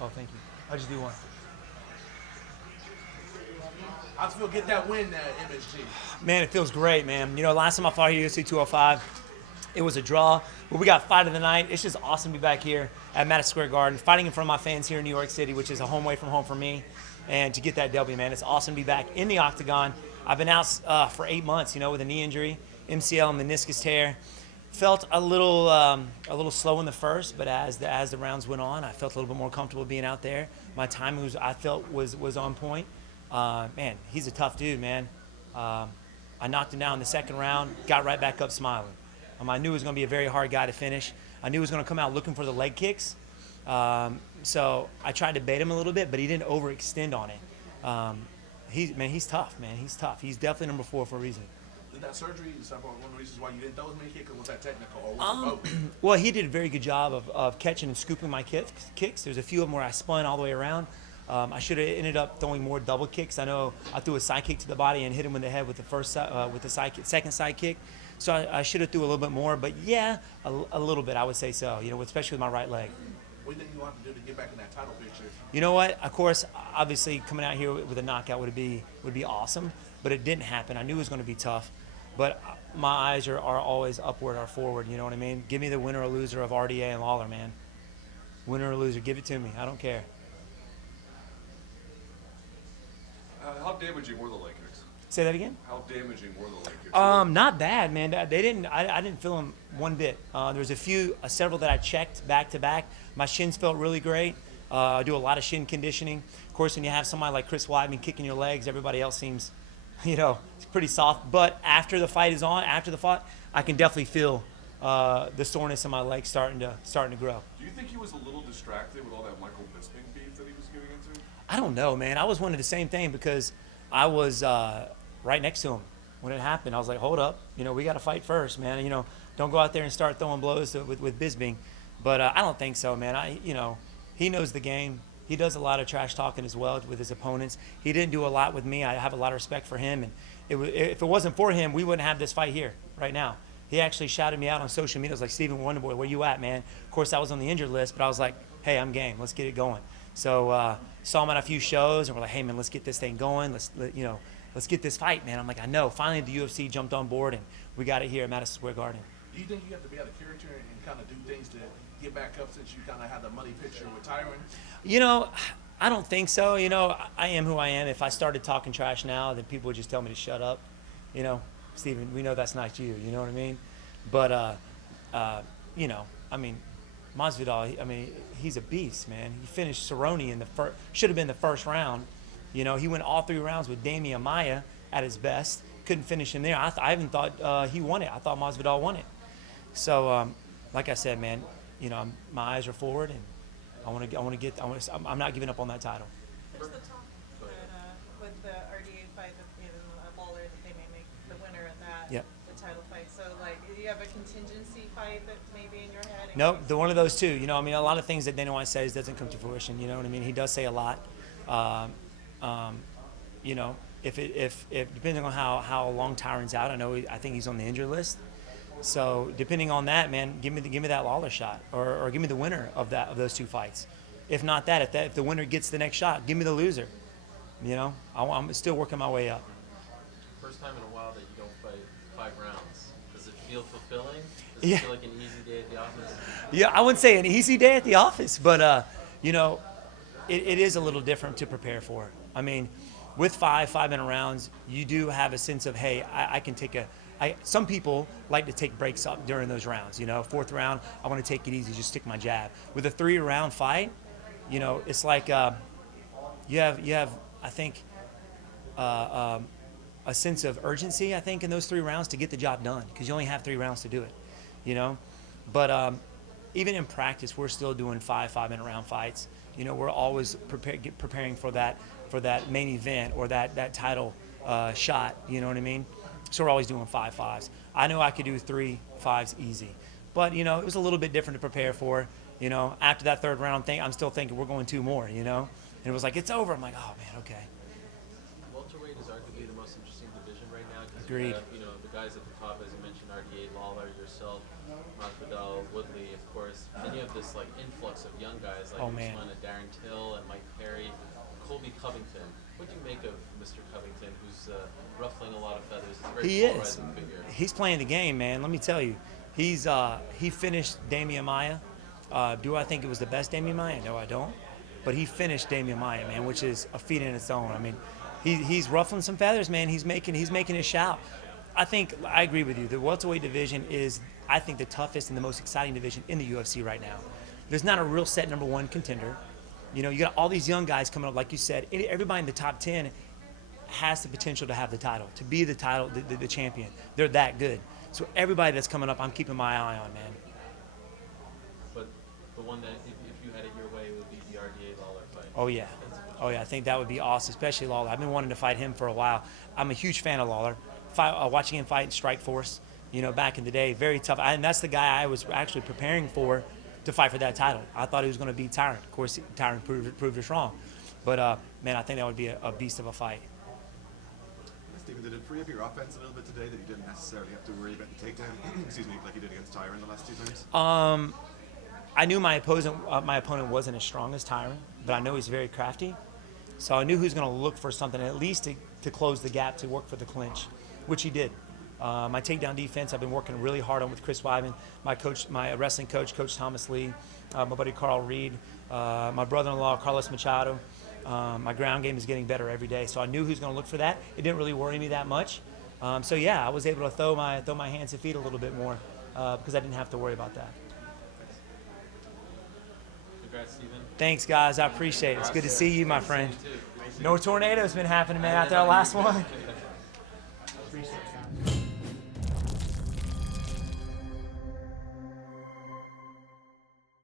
Oh, thank you. I'll just do one. How's it feel get that win at MSG? Man, it feels great, man. You know, last time I fought here, UFC 205, it was a draw, but we got fight of the night. It's just awesome to be back here at Madison Square Garden, fighting in front of my fans here in New York City, which is a home away from home for me, and to get that W, man. It's awesome to be back in the octagon. I've been out for 8 months, you know, with a knee injury, MCL and meniscus tear. Felt a little slow in the first, but as the rounds went on, I felt a little bit more comfortable being out there. My timing I felt was on point. Man, he's a tough dude, man. I knocked him down in the second round, got right back up smiling. I knew he was going to be a very hard guy to finish. I knew he was going to come out looking for the leg kicks. So I tried to bait him a little bit, but he didn't overextend on it. He's tough, man. He's tough. He's definitely number 4 for a reason. Did that surgery is one of the reasons why you didn't throw as many kicks, or was that technical, or was it both? Well, he did a very good job of catching and scooping my kicks. There's a few of them where I spun all the way around. I should have ended up throwing more double kicks. I know I threw a side kick to the body and hit him in the head with the second side kick. So I should have threw a little bit more. But yeah, a little bit, I would say so. You know, especially with my right leg. What do you think you'll have to do to get back in that title picture? You know what? Of course, obviously coming out here with a knockout would be awesome. But it didn't happen. I knew it was going to be tough. But my eyes are always upward or forward. You know what I mean? Give me the winner or loser of RDA and Lawler, man. Winner or loser, give it to me. I don't care. How damaging were the leg kicks? Say that again? How damaging were the leg kicks? Not bad, man. I didn't feel them one bit. There was several that I checked back to back. My shins felt really great. I do a lot of shin conditioning. Of course, when you have somebody like Chris Weidman kicking your legs, everybody else seems, you know, it's pretty soft. But after the fight, I can definitely feel the soreness in my legs starting to grow. Do you think he was a little distracted with all that Michael Bisping beef that he was getting into? I don't know, man. I was wondering the same thing because I was right next to him when it happened. I was like, hold up, you know, we got to fight first, man. You know, don't go out there and start throwing blows with Bisping. But I don't think so, man. He knows the game. He does a lot of trash talking as well with his opponents. He didn't do a lot with me. I have a lot of respect for him. And if it wasn't for him, we wouldn't have this fight here right now. He actually shouted me out on social media. It was like, Stephen Wonderboy, where you at, man? Of course, I was on the injured list, but I was like, hey, I'm game. Let's get it going. So saw him at a few shows, and we're like, hey, man, let's get this thing going. Let's get this fight, man. I'm like, I know. Finally, the UFC jumped on board, and we got it here at Madison Square Garden. Do you think you have to be out of character and kind of do things to get back up since you kind of had the money picture with Tyron? You know, I don't think so. You know, I am who I am. If I started talking trash now, then people would just tell me to shut up. You know, Steven, we know that's not you. You know what I mean? But, you know, I mean, Masvidal, he's a beast, man. He finished Cerrone in should have been the first round. You know, he went all 3 rounds with Damian Maia at his best. Couldn't finish him there. I even thought he won it. I thought Masvidal won it. So, like I said, man, you know, my eyes are forward, and I'm not giving up on that title. There's the talk that with the RDA fight, a Lawler, that they may make the winner of that, Yep. the title fight. So, like, do you have a contingency fight that may be in your head? Nope, the one of those two. You know, a lot of things that Dana White says doesn't come to fruition. You know what I mean? He does say a lot. You know, if depending on how long Tyron's out, I think he's on the injured list. So depending on that, man, give me that Lawler shot, or give me the winner of those 2 fights. If not that, if the winner gets the next shot, give me the loser. You know, I'm still working my way up. First time in a while that you don't fight 5 rounds. Does it feel fulfilling? Does Yeah. it feel like an easy day at the office? Yeah, I wouldn't say an easy day at the office, but you know, it is a little different to prepare for. I mean, with 5-minute rounds, you do have a sense of, hey, I can take some people like to take breaks up during those rounds. You know, 4th round, I want to take it easy, just stick my jab. With a 3-round fight, you know, it's like you have I think a sense of urgency, I think, in those 3 rounds to get the job done, because you only have 3 rounds to do it, you know. But even in practice, we're still doing 5-minute round fights. You know, we're always preparing for that main event or that title shot. You know what I mean? So we're always doing 5-5s. I know I could do 3-5s easy, but you know, it was a little bit different to prepare for. You know, after that 3rd round thing, I'm still thinking we're going 2 more. You know, and it was like, it's over. I'm like, oh man, okay. Welterweight is arguably the most interesting division right now. Agreed. You know, the guys at the top, as you mentioned, RDA, Lawler, yourself, Masvidal, Woodley, of course. Then you have this like influx of young guys like Oh, man. Usman and Darren Till and Mike Perry, Colby Covington. What do you make of Mr. Covington, who's ruffling a lot of feathers? He's a very He is. polarizing figure. He's playing the game, man. Let me tell you. He finished Damian Maia. Do I think it was the best Damian Maia? No, I don't. But he finished Damian Maia, man, which is a feat in its own. I mean, he's ruffling some feathers, man. He's making his shout. I agree with you. The welterweight division is, I think, the toughest and the most exciting division in the UFC right now. There's not a real set number one contender. You know, you got all these young guys coming up, like you said. Everybody in the top 10 has the potential to have the title, to be the title, the champion. They're that good. So everybody that's coming up, I'm keeping my eye on, man. But the one that, if you had it your way, would be the RDA Lawler fight. Oh, yeah. Oh, yeah. I think that would be awesome, especially Lawler. I've been wanting to fight him for a while. I'm a huge fan of Lawler. Watching him fight in Strikeforce, you know, back in the day, very tough. And that's the guy I was actually preparing for to fight for that title. I thought he was going to beat Tyrant. Of course, Tyrant proved us wrong. But, man, I think that would be a beast of a fight. Stephen, did it free up your offense a little bit today that you didn't necessarily have to worry about the takedown? Excuse me, like you did against Tyron the last two times? I knew my opponent wasn't as strong as Tyron, but I know he's very crafty. So I knew he was going to look for something at least to close the gap, to work for the clinch, which he did. My takedown defense, I've been working really hard on with Chris Weidman, my wrestling coach, Coach Thomas Lee, my buddy Carl Reed, my brother-in-law, Carlos Machado. My ground game is getting better every day, so I knew he was going to look for that. It didn't really worry me that much. So yeah, I was able to throw my hands and feet a little bit more because I didn't have to worry about that. Congrats, Steven. Thanks, guys. I appreciate it. It's good to see you, my friend. No tornado's been happening, man, after our last one. Appreciate it.